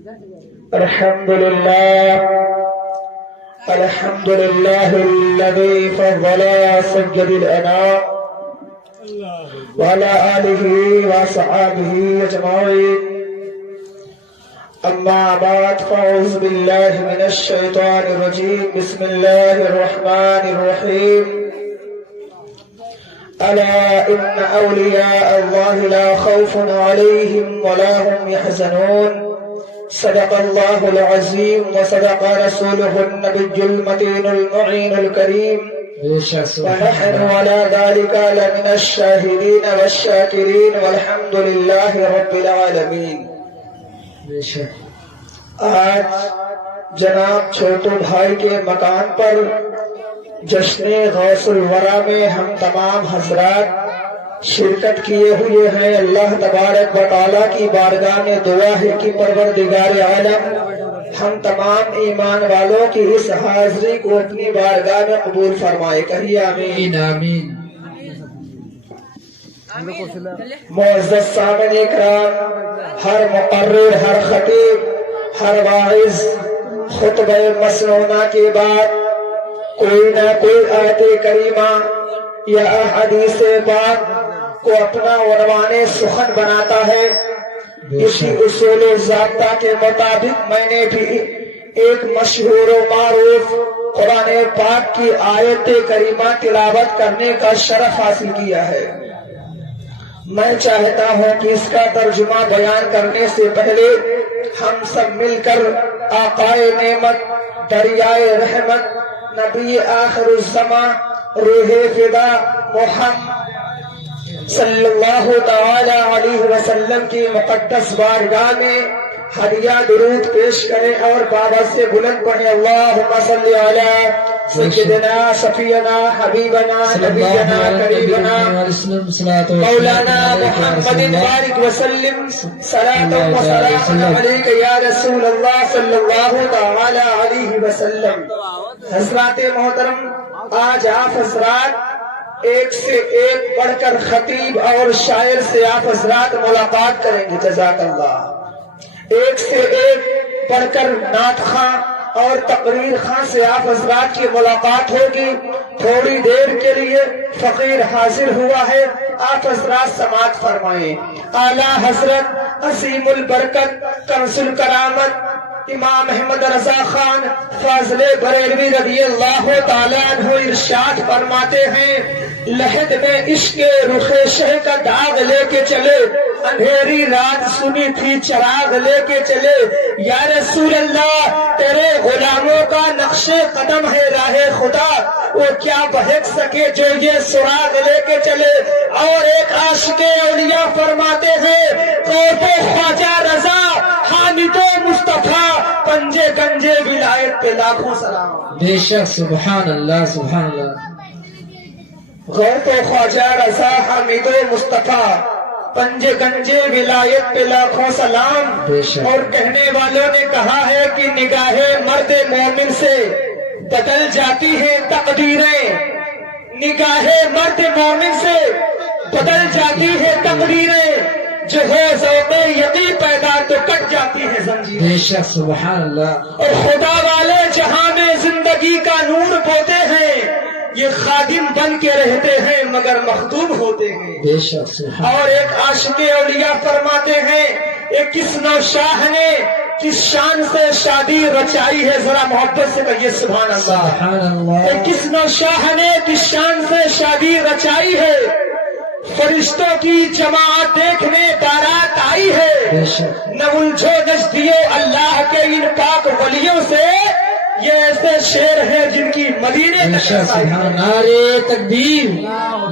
الحمد لله الذي فضل سيد الأنام وعلى آله وصحبه أجمعين. أما بعد فأعوذ بالله من الشيطان الرجيم. بسم الله الرحمن الرحيم. ألا إن أولياء الله لا خوف عليهم ولا هم يحزنون. صدق الله العظيم وصدق رسوله النبي المتين المعين الكريم. ونحن على ذلك لمن الشاهدين والشاكرين والحمد لله رب العالمين. آج جناب چھوٹو بھائی کے مکان پر جشن غوث الورا میں ہم تمام حضرات شرکت کیے ہوئے ہیں. اللہ تبارک و تعالیٰ کی بارگاہ میں دعا ہے کہ پروردگار عالم ہم تمام ایمان والوں کی اس حاضری کو اپنی بارگاہ میں قبول فرمائے. کہیے آمین. آمین. معزز سامعین اکرام، ہر مقرر، ہر خطیب، ہر واعظ خطبہ مسنونہ کے بعد کوئی نہ کوئی آیت کریمہ یا حدیث پاک کو اپنا عنوان سخن بناتا ہے. اسی اصول و ضابطہ کے مطابق میں نے بھی ایک مشہور و معروف قرآن پاک کی آیت کریمہ تلاوت کرنے کا شرف حاصل کیا ہے. میں چاہتا ہوں کہ اس کا ترجمہ بیان کرنے سے پہلے ہم سب مل کر آقائے نعمت، دریائے رحمت، نبی آخر الزمان، روح فدا محمد صلی اللہ تعالی علیہ وسلم کی مقدس بارگاہ میں ہدیہ درود پیش کریں اور بابا سے بلند پڑھیں. اللہم صلی علی سیدنا شفیعنا حبیبنا نبینا قریبنا مولانا محمد بارک وسلم صلاۃ و سلام علیک یا رسول اللہ صلی اللہ تعالی علیہ وسلم. حضرات محترم، آج آپ حضرات ایک سے ایک بڑھ کر خطیب اور شاعر سے آپ حضرات ملاقات کریں گے. جزاک اللہ. ایک سے ایک بڑھ کر نعت خواں اور تقریر خواں سے آپ حضرات کی ملاقات ہوگی. تھوڑی دیر کے لیے فقیر حاضر ہوا ہے، آپ حضرات سماعت فرمائیں. اعلیٰ حضرت عظیم البرکت کنز الکرامت امام احمد رضا خان فاضل بریلوی رضی اللہ تعالیٰ عنہ ارشاد فرماتے ہیں، لحد میں عشق رخ شہ کا داغ لے کے چلے، اندھیری رات سنی تھی چراغ لے کے چلے. یا رسول اللہ تیرے غلاموں کا نقش قدم ہے راہ خدا، وہ کیا بہک سکے جو یہ سراغ لے کے چلے. اور ایک عاشق اولیاء فرماتے ہیں، قوت خواجہ رضا حامد و مصطفیٰ پنجے گنجے ولایت پہ لاکھوں سلام. بے شک. سبحان اللہ سبحان اللہ. غور تو خواجہ رضا حامد و مصطفیٰ پنجے گنجے ولایت پہ لاکھوں سلام. اور کہنے والوں نے کہا ہے کہ نگاہ مرد مومن سے بدل جاتی ہیں تقدیریں، نگاہ مرد مومن سے بدل جاتی ہے تقدیریں، جو ہے ذوق یقین پیدا تو کٹ جاتی ہے زنجیریں. بے شک. سبحان اللہ. اور خدا والے جہاں میں زندگی کا نور بوتے ہیں، یہ خادم بن کے رہتے ہیں مگر مخدوم ہوتے ہیں. بے شک. سبحان. اور ایک عاشق اولیاء فرماتے ہیں، ایک کس نوشاہ نے کس شان سے شادی رچائی ہے، ذرا محبت سے کہیے سبحان اللہ. سبحان اللہ. ایک کس نوشاہ نے کس شان سے شادی رچائی ہے، فرشتوں کی جماعت دیکھنے بارات آئی ہے. بے شک. نہ الجھو نجدیو اللہ کے ان پاک ولیوں سے، یہ ایسے شیر ہیں جن کی مدینے بے تک شک. رسائی ہے. سبحان. نعرے تکبیر،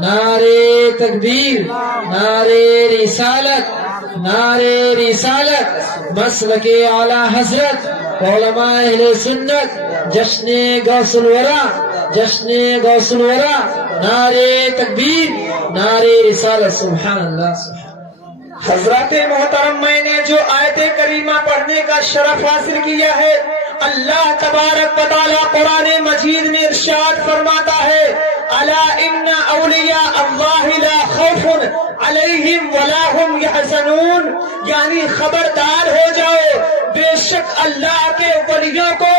نعرے تکبیر، نعرے رسالت، نعرے رسالت. مسلک اعلیٰ حضرت علماء اہل سنت، جشن غوث الورا، جشن غوث الورا. نعرے تکبیر، نعرے رسالت. سبحان اللہ. حضرات محترم، میں نے جو آیت کریمہ پڑھنے کا شرف حاصل کیا ہے، اللہ تبارک و تعالیٰ قرآن مجید میں ارشاد فرماتا ہے، الا ان اولیاء اللہ لا خوف علیہم ولا هم یحزنون، یعنی خبردار ہو جاؤ، بے شک اللہ کے ولیوں کو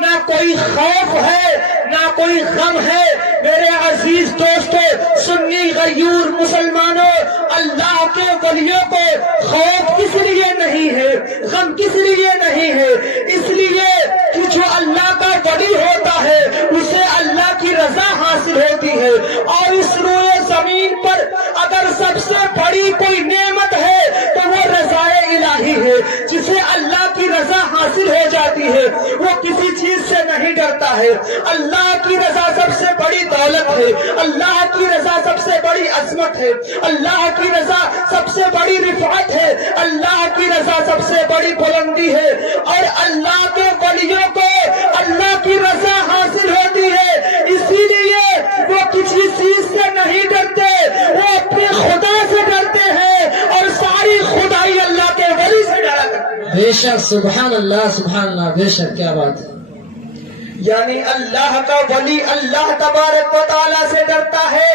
نہ کوئی خوف ہے نہ کوئی غم ہے۔ میرے عزیز دوستو، سنی غیور مسلمانوں، اللہ کے ولیوں کو خوف کس لیے نہیں ہے، غم کس لیے نہیں ہے؟ اس لیے کہ جو اللہ کا ولی ہوتا ہے اسے اللہ کی رضا حاصل ہوتی ہے، اور اس روئے زمین پر اگر سب سے بڑی کوئی نعمت ہے تو وہ رضا الہی ہے۔ جسے اللہ کی رضا حاصل ہو جاتی ہے وہ کسی چیز سے نہیں ڈرتا ہے۔ اللہ کی رضا سب سے بڑی دولت ہے، اللہ کی رضا سب سے بڑی عظمت ہے، اللہ کی رضا سب سے بڑی رفعت ہے، اللہ کی رضا سب سے بڑی بلندی ہے، اور اللہ کے ولیوں کو اللہ کی رضا حاصل ہوتی ہے۔ اسی لیے وہ کسی چیز سے نہیں ڈرتے، وہ اپنے خدا سے ڈرتے ہیں، اور ساری خدائی اللہ کے ولی سے ڈرا کرتے ہیں۔ بے شک، سبحان اللہ سبحان اللہ، بے شک، کیا بات ہے۔ یعنی اللہ کا ولی اللہ تبارک و تعالیٰ سے ڈرتا ہے،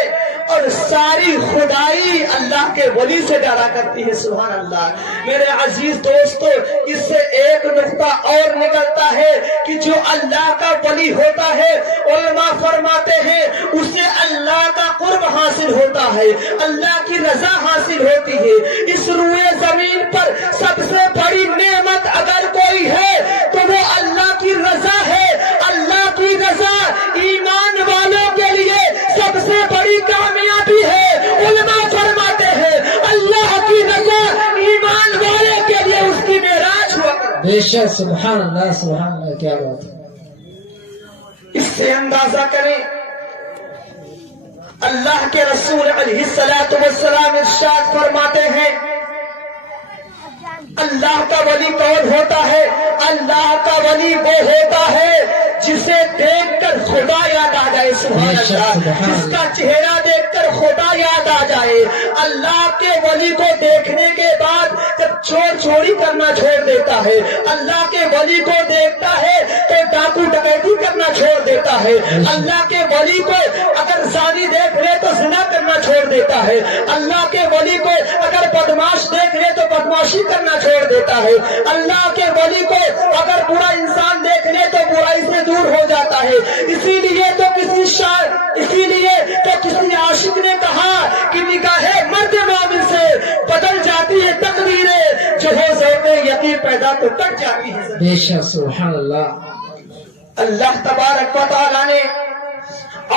اور ساری خدائی اللہ کے ولی سے ڈرا کرتی ہے۔ سبحان اللہ۔ میرے عزیز دوستو، اس سے ایک نقطہ اور نکلتا ہے کہ جو اللہ کا ولی ہوتا ہے، علماء فرماتے ہیں اسے اللہ کا قرب حاصل ہوتا ہے، اللہ کی رضا حاصل ہوتی ہے۔ اس روئے زمین پر سب سے بڑی نعمت اگر کوئی ہے تو وہ اللہ کی رضا ہے۔ اللہ کی رضا ایمان والوں کے لیے سب سے بڑی کامیابی ہے۔ علماء فرماتے ہیں اللہ کی رضا ایمان والے کے لیے اس کی معراج ہوا کرتی ہے۔ بے شک، سبحان اللہ سبحان اللہ، کیا بات ہے۔ اس سے اندازہ کریں اللہ کے رسول علیہ الصلوۃ والسلام ارشاد فرماتے ہیں اللہ کا ولی کون ہوتا ہے؟ اللہ کا ولی وہ ہوتا ہے جسے دیکھ کر خدا یاد آ جائے۔ سبحان اللہ۔ جس کا چہرہ دیکھ کر خدا یاد آ جائے۔ اللہ کے ولی کو دیکھنے کے بعد جب چور چوری کرنا چھوڑ دیتا ہے، اللہ کے ولی کو دیکھتا ہے تو ڈاکو ڈکیتی کرنا چھوڑ دیتا ہے، اللہ کے ولی کو اگر زانی دیکھ لے تو زنا کرنا چھوڑ دیتا ہے، اللہ کے ولی کو اگر بدماش دیکھ لے تو بدماشی کرنا چھوڑ دیتا ہے، اللہ کے ولی کو اگر برا انسان دیکھ لے تو برائی سے دور ہو جاتا ہے۔ اسی لیے تو کسی عاشق نے کہا کہ نگاہ مرد مومن سے بدل جاتی ہے تقدیریں، جو ہو ذوق یقین پیدا تو کٹ جاتی ہے۔ بے شک، سبحان اللہ۔ اللہ تبارک و تعالیٰ نے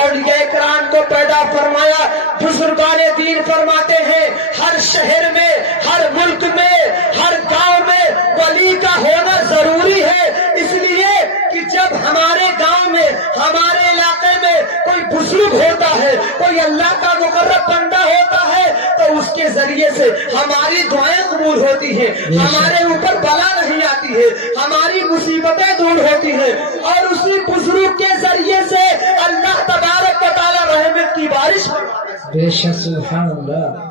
اولیاء کرام کو پیدا فرمایا۔ بزرگان دین فرماتے ہیں ہر شہر میں، ہر ملک میں، ہر گاؤں میں ولی کا ہونا ضروری ہے، اس لیے کہ جب ہمارے گاؤں میں، ہمارے علاقے میں کوئی بزرگ ہوتا ہے، کوئی اللہ کا مقرب بندہ ہوتا ہے تو اس کے ذریعے سے ہماری دعائیں قبول ہوتی ہیں، ہمارے اوپر بلا نہیں آتی ہے، ہماری مصیبتیں دور ہوتی ہیں، اور اسی بزرگ کے ذریعے سے اللہ تبارک و تعالی رحمت کی بارش فرماتا ہے۔ بے شک، سبحان اللہ۔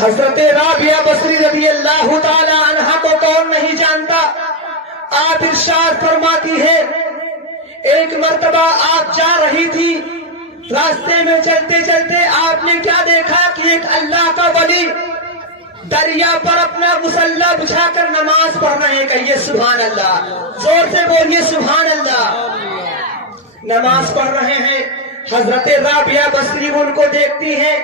حضرت رابعہ بصری رضی اللہ تعالی عنہا کو کون نہیں جانتا؟ آپ ارشاد فرماتی ہے ایک مرتبہ آپ جا رہی تھی، راستے میں چلتے چلتے آپ نے کیا دیکھا کہ ایک اللہ کا ولی دریا پر اپنا مصلی بچھا کر نماز پڑھ رہے ہیں۔ کہیے سبحان اللہ، زور سے بولیے سبحان اللہ۔ نماز پڑھ رہے ہیں، حضرت رابعہ بصری ان کو دیکھتی ہیں،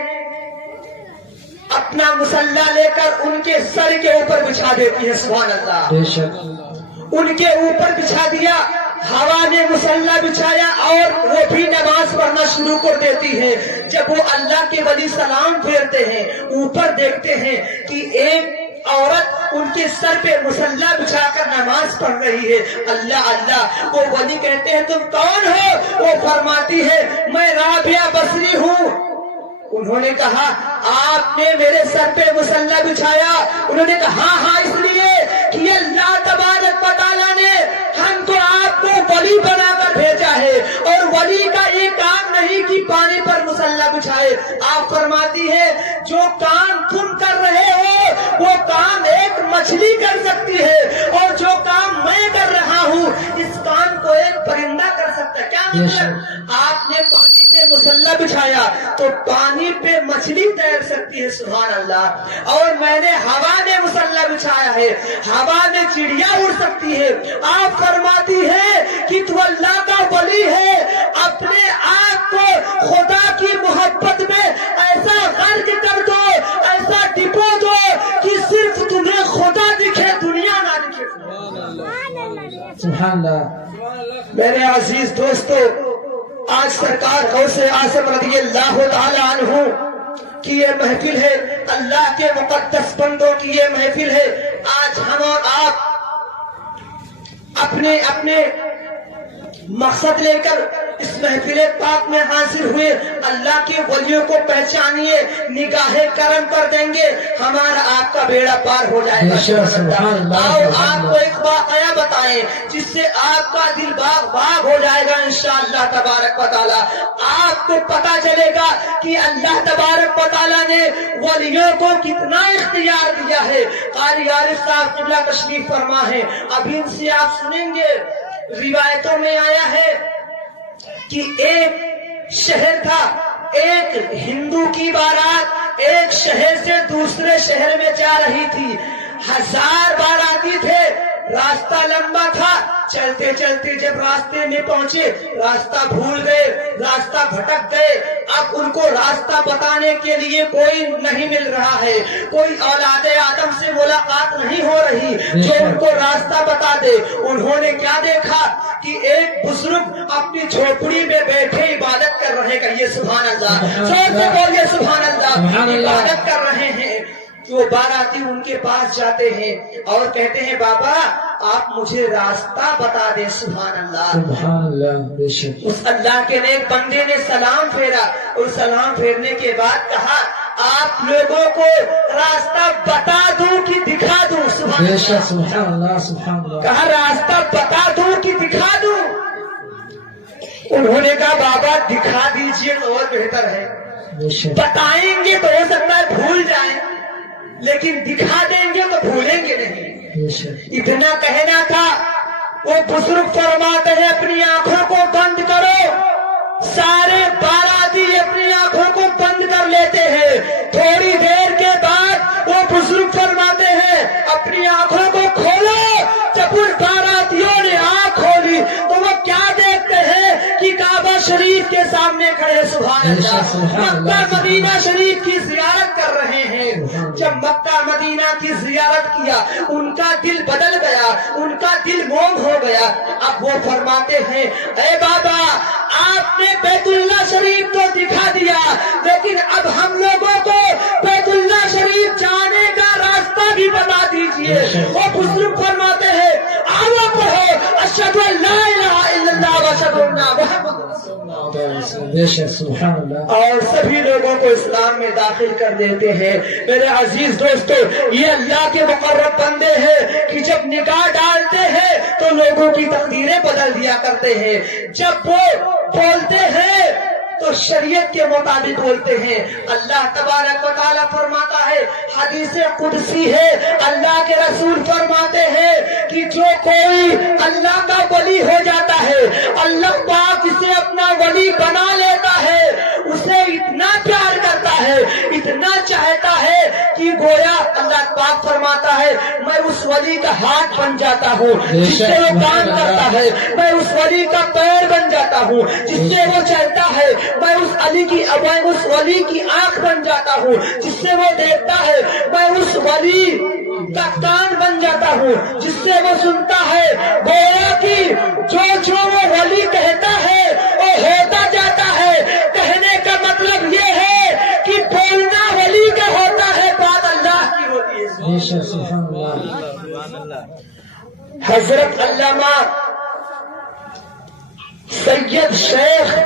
اپنا مصلی لے کر ان کے سر کے اوپر بچھا دیتی ہے۔ سبحان اللہ۔ بے شک، ان کے اوپر بچھا دیا، ہوا نے مصلی بچھایا اور وہ بھی نماز پڑھنا شروع کر دیتی ہے۔ جب وہ اللہ کے ولی سلام پھیرتے ہیں، اوپر دیکھتے ہیں کہ ایک عورت ان کے سر پہ مصلی بچھا کر نماز پڑھ رہی ہے۔ اللہ اللہ، وہ ولی کہتے ہیں تم کون ہو؟ وہ فرماتی ہے میں رابعہ بصری ہوں۔ انہوں نے کہا آپ نے میرے سر پہ مصلی بچھایا؟ انہوں نے کہا ہاں اس لیے کہ اللہ تبارک و تعالیٰ نے ہم کو آپ کو ولی بنا کر بھیجا ہے، اور ولی کا یہ کام نہیں کہ پانی پر مصلی بچھائے۔ آپ فرماتی ہے جو کام تم کر رہے ہو وہ کام ایک مچھلی کر سکتی ہے، اور جو کام میں کر رہا ہوں اس کام کو ایک پرندہ کر سکتا ہے۔ کیا مطلب؟ آپ نے پانی پہ مسلح بچھایا تو پانی پہ مچھلی تیر سکتی ہے، سبحان اللہ، اور میں نے ہوا میں مسلح بچھایا ہے، ہوا میں چڑیا اڑ سکتی ہے۔ آپ فرماتی ہے کہ تو اللہ کا ولی ہے، اپنے آپ کو خدا کی محبت میں ایسا غرق کر دو، ایسا ڈبو دو کہ صرف تمہیں خدا دکھے، دنیا نہ دکھے۔ سبحان اللہ۔ میرے عزیز دوستو، آج سرکار غوث اعظم رضی اللہ تعالی عنہ کی یہ محفل ہے، اللہ کے مقدس بندوں کی یہ محفل ہے۔ آج ہم اور آپ اپنے اپنے مقصد لے کر اس محفل پاک میں حاضر ہوئے، اللہ کے ولیوں کو پہچانیے، نگاہ کرم کر دیں گے، ہمارا آپ کا بیڑا پار ہو جائے گا۔ آؤ آپ کو ایک واقعہ بتائیں جس سے آپ کا دل باغ باغ ہو جائے گا انشاءاللہ تبارک و تعالی۔ آپ کو پتا چلے گا کہ اللہ تبارک و تعالی نے ولیوں کو کتنا اختیار دیا ہے۔ قاری عارف صاحب قبلہ تشریف فرما ہے، ابھی ان سے آپ سنیں گے۔ روایتوں میں آیا ہے کہ ایک شہر تھا، ایک ہندو کی بارات ایک شہر سے دوسرے شہر میں جا رہی تھی، 1000 باراتی تھے، راستہ لمبا تھا، چلتے چلتے جب راستے میں پہنچے راستہ بھول گئے، راستہ بھٹک گئے۔ اب ان کو راستہ بتانے کے لیے کوئی نہیں مل رہا ہے، کوئی اولاد آدم سے ملاقات نہیں ہو رہی جو ان کو راستہ بتا دے۔ انہوں نے کیا دیکھا کہ ایک بزرگ اپنی جھوپڑی میں بیٹھے عبادت کر رہے، کہیے سبحان اللہ، زور سے بولیے سبحان اللہ، عبادت کر رہے ہیں۔ وہ باراتی ان کے پاس جاتے ہیں اور کہتے ہیں بابا آپ مجھے راستہ بتا دیں، سبحان اللہ، سبحان اللہ، بے شک۔ اس اللہ کے نیک بندے نے سلام پھیرا اور سلام پھیرنے کے بعد کہا آپ لوگوں کو راستہ بتا دوں کہ دکھا دوں، سبحان بے شک، اللہ، سبحان اللہ، سبحان اللہ۔ کہا راستہ بتا دوں کہ دکھا دوں؟ انہوں نے کہا بابا دکھا دیجئے تو اور بہتر ہے، بے شک، بتائیں گے تو ہو سکتا ہے بھول جائیں لیکن دکھا دیں گے تو بھولیں گے نہیں۔ بے شک، اتنا کہنا تھا، وہ بزرگ فرماتے ہیں اپنی آنکھوں کو بند کرو، سارے باراتی اپنی آنکھوں کو بند کر لیتے ہیں۔ تھوڑی دیر کے بعد وہ بزرگ فرماتے ہیں اپنی آنکھوں کو کھولو۔ جب ان باراتیوں نے آنکھ کھولی تو وہ کیا دیکھتے ہیں کہ کعبہ شریف کے سامنے کھڑے، سبحان اللہ، مکہ مدینہ شریف کی زیارت کر رہے ہیں۔ جب مکہ مدینہ کی زیارت کیا ان کا دل بدل گیا، ان کا دل موم ہو گیا۔ اب وہ فرماتے ہیں اے بابا آپ نے بیت اللہ شریف تو دکھا دیا لیکن اب ہم لوگوں کو بیت اللہ شریف جانے کا راستہ بھی بتا دیجئے۔ وہ بزرگ فرماتے ہیں آؤ پڑھو اشہد ان لا الہ الا اللہ واشہد ان محمد رسول اللہ، بے شک، سبحان اللہ۔ اور سبھی لوگوں کو اسلام میں داخل کر دیتے ہیں۔ میرے عزیز دوستو، یہ اللہ کے مقرب بندے ہیں کہ جب نگاہ ڈالتے ہیں تو لوگوں کی تقدیریں بدل دیا کرتے ہیں، جب وہ بولتے ہیں تو شریعت کے مطابق بولتے ہیں۔ اللہ تبارک و تعالیٰ فرماتا ہے، حدیث قدسی ہے، اللہ کے رسول فرماتے ہیں کہ جو کوئی اللہ کا ولی ہو جاتا ہے، اللہ پاک اسے اپنا ولی بنا لیتا ہے، اسے اتنا پیار کرتا ہے، اتنا چاہتا ہے کہ گویا اللہ پاک فرماتا ہے میں اس ولی کا ہاتھ بن جاتا ہوں جس سے وہ کام کرتا ہے، میں اس ولی کا پیر بن جاتا ہوں جس سے وہ چلتا ہے، میں اس ولی کی آنکھ بن جاتا ہوں جس سے وہ دیکھتا ہے، میں اس ولی کا کان بن جاتا ہوں جس سے وہ سنتا ہے۔ گویا کہ جو وہ ولی کہتا ہے وہ ہوتا جاتا ہے۔ کہنے کا مطلب یہ ہے کہ بولنا ولی کا ہوتا ہے، بات اللہ کی ہوتی ہے۔ بے شک، سبحان اللہ۔ حضرت علامہ سید شیخ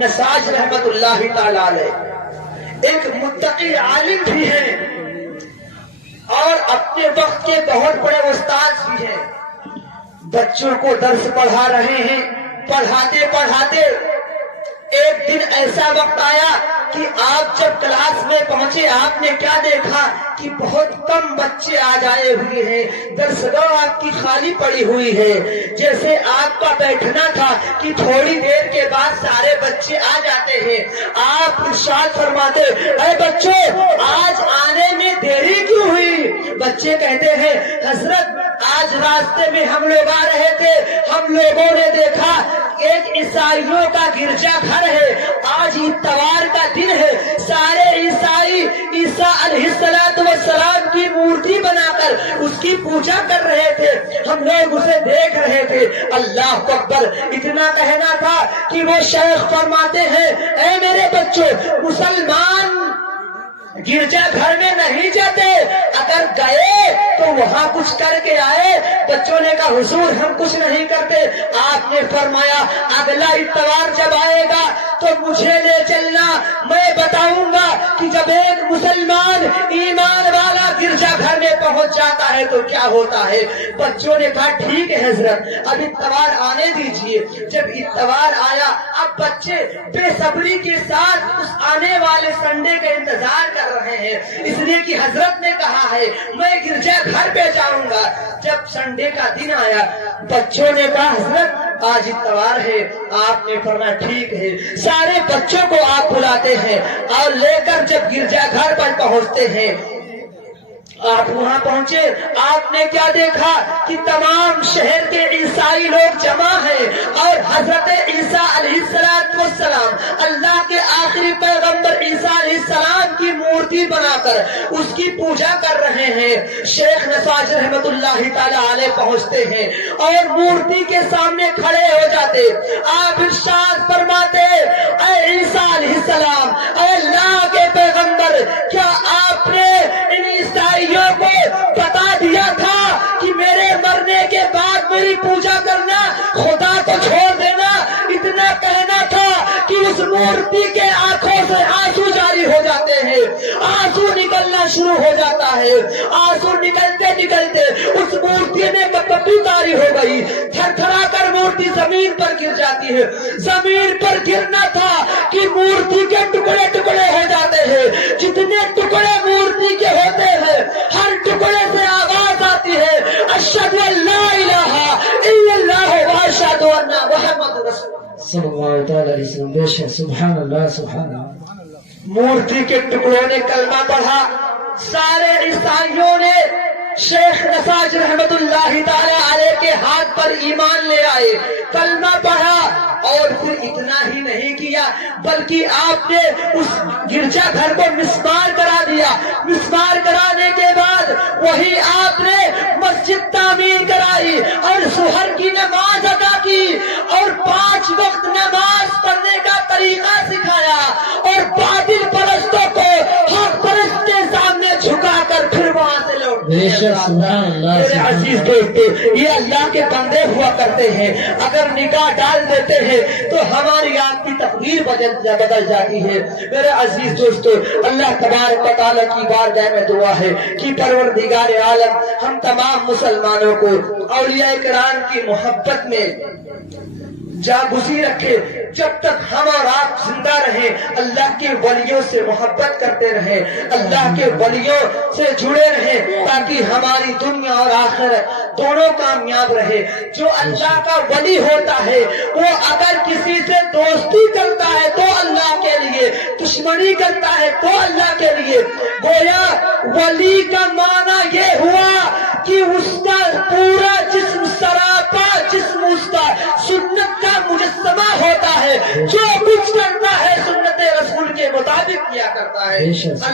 نساج رحمت اللہ تعالی علیہ ایک متقی عالم بھی ہیں اور اپنے وقت کے بہت بڑے استاد بھی ہیں۔ بچوں کو درس پڑھا رہے ہیں، پڑھاتے پڑھاتے ایک دن ایسا وقت آیا کہ آپ جب کلاس میں پہنچے آپ نے کیا دیکھا کہ بہت کم بچے آج آئے ہوئے ہیں، درسگاہ آپ کی خالی پڑی ہوئی ہے۔ جیسے آپ کا بیٹھنا تھا کہ تھوڑی دیر کے بعد سارے بچے آ جاتے ہیں، آپ ارشاد فرماتے اے بچوں آج آنے میں دیری کیوں ہوئی؟ بچے کہتے ہیں حضرت آج راستے میں ہم لوگ آ رہے تھے، ہم لوگوں نے دیکھا ایک عیسائیوں کا گرجا گھر ہے، آج اتوار کا دن ہے، سارے عیسائی عیسیٰ علیہ السلام کی مورتی بنا کر اس کی پوجا کر رہے تھے، ہم لوگ اسے دیکھ رہے تھے۔ اللہ اکبر، اتنا کہنا تھا کہ وہ شیخ فرماتے ہیں اے میرے بچوں، مسلمان گرجا گھر میں نہیں جاتے، اگر گئے تو وہاں کچھ کر کے آئے۔ بچوں نے کہا حضور ہم کچھ نہیں کرتے۔ آپ نے فرمایا اگلا اتوار جب آئے گا تو مجھے لے چلنا، میں بتاؤں گا کہ جب ایک مسلمان ایمان والا گرجا گھر میں پہنچ جاتا ہے تو کیا ہوتا ہے۔ بچوں نے کہا ٹھیک ہے حضرت اب اتوار آنے دیجئے۔ جب اتوار آیا اب بچے بے صبری کے ساتھ اس آنے والے سنڈے کا انتظار کر رہے ہیں، اس لیے کہ حضرت نے کہا ہے میں گرجا گھر پہ جاؤں گا۔ جب سنڈے کا دن آیا بچوں نے کہا حضرت آج اتوار ہے۔ آپ نے فرمایا ٹھیک ہے۔ سارے بچوں کو آپ بلاتے ہیں اور لے کر جب گرجا گھر پر پہنچتے ہیں، آپ وہاں پہنچے، آپ نے کیا دیکھا کہ تمام شہر کے عیسائی لوگ جمع ہیں اور حضرت عیسیٰ علیہ السلام اللہ کے آخری پیغمبر عیسیٰ علیہ السلام کی مورتی بنا کر اس کی پوجا کر رہے ہیں۔ شیخ نساج رحمت اللہ تعالی علیہ پہنچتے ہیں اور مورتی کے سامنے کھڑے ہو جاتے، آپ ارشاد فرماتے اے عیسیٰ علیہ السلام، اے اللہ کے پیغمبر، کیا آپ نے ان عیسائیوں کو بتا دیا تھا کہ میرے مرنے کے بعد میری پوجا کرنا، خدا کو چھوڑ دینا؟ اتنا کہنا تھا کہ اس مورتی کے آنکھوں سے آنسو جاری ہو جاتے ہیں، آنسو نکلنا شروع ہو جاتا ہے۔ آنسو نکلتے نکلتے اس مورتی میں کپی تاری ہو گئی، تھر تھرا کر مورتی زمین پر گر جاتی ہے۔ زمین پر گرنا تھا کہ مورتی کے ٹکڑے ٹکڑے ہو جاتے ہیں، جتنے ٹکڑے مورتی کے ہوتے ہیں ہر ٹکڑے سے آواز آتی ہے اشہد ان لا الہ الا اللہ و اشہد ان محمد رسول اللہ صلی اللہ تعالی علیہ وسلم۔ بے شک سبحان اللہ سبحان اللہ۔ مورتی کے ٹکڑوں نے کلمہ پڑھا، سارے عیسائیوں نے شیخ نساج رحمت اللہ تعالی علیہ کے ہاتھ پر ایمان لے آئے، کلمہ پڑھا، اور پھر اتنا ہی نہیں کیا بلکہ آپ نے اس گرجا گھر کو مسمار کرا دیا۔ مسمار کرانے کے بعد وہی آپ نے مسجد تعمیر کرائی اور ظہر کی نماز ادا کی اور 5 وقت نماز پڑھنے کا طریقہ سکھایا اور باطل پرستوں کو حق پرست کے سامنے جھکا کر پھر وہاں سے لوٹ۔ میرے عزیز دوستو، یہ اللہ کے بندے ہوا کرتے ہیں، اگر نگاہ ڈال دیتے ہیں تو ہماری آپ کی تقدیر بدل جاتی ہے۔ میرے عزیز دوستو، اللہ تبارک و تعالیٰ کی بارگاہ میں دعا ہے کہ پروردگار عالم ہم تمام مسلمانوں کو اولیاء کرام کی محبت میں جاگزی رکھے، جب تک ہم اور آپ زندہ رہیں اللہ کے ولیوں سے محبت کرتے رہیں، اللہ کے ولیوں سے جڑے رہیں تاکہ ہماری دنیا اور آخرت دونوں کامیاب رہے۔ جو اللہ کا ولی ہوتا ہے وہ اگر کسی سے دوستی کرتا ہے تو اللہ کے لیے، دشمنی کرتا ہے تو اللہ کے لیے۔ گویا ولی کا معنی یہ ہوا کہ اس کا پورا جسم، سراپا جسم اس کا سنت کا مجسمہ ہوتا ہے، جو کچھ کرتا ہے سنت رسول کے مطابق کیا کرتا ہے۔ اللہ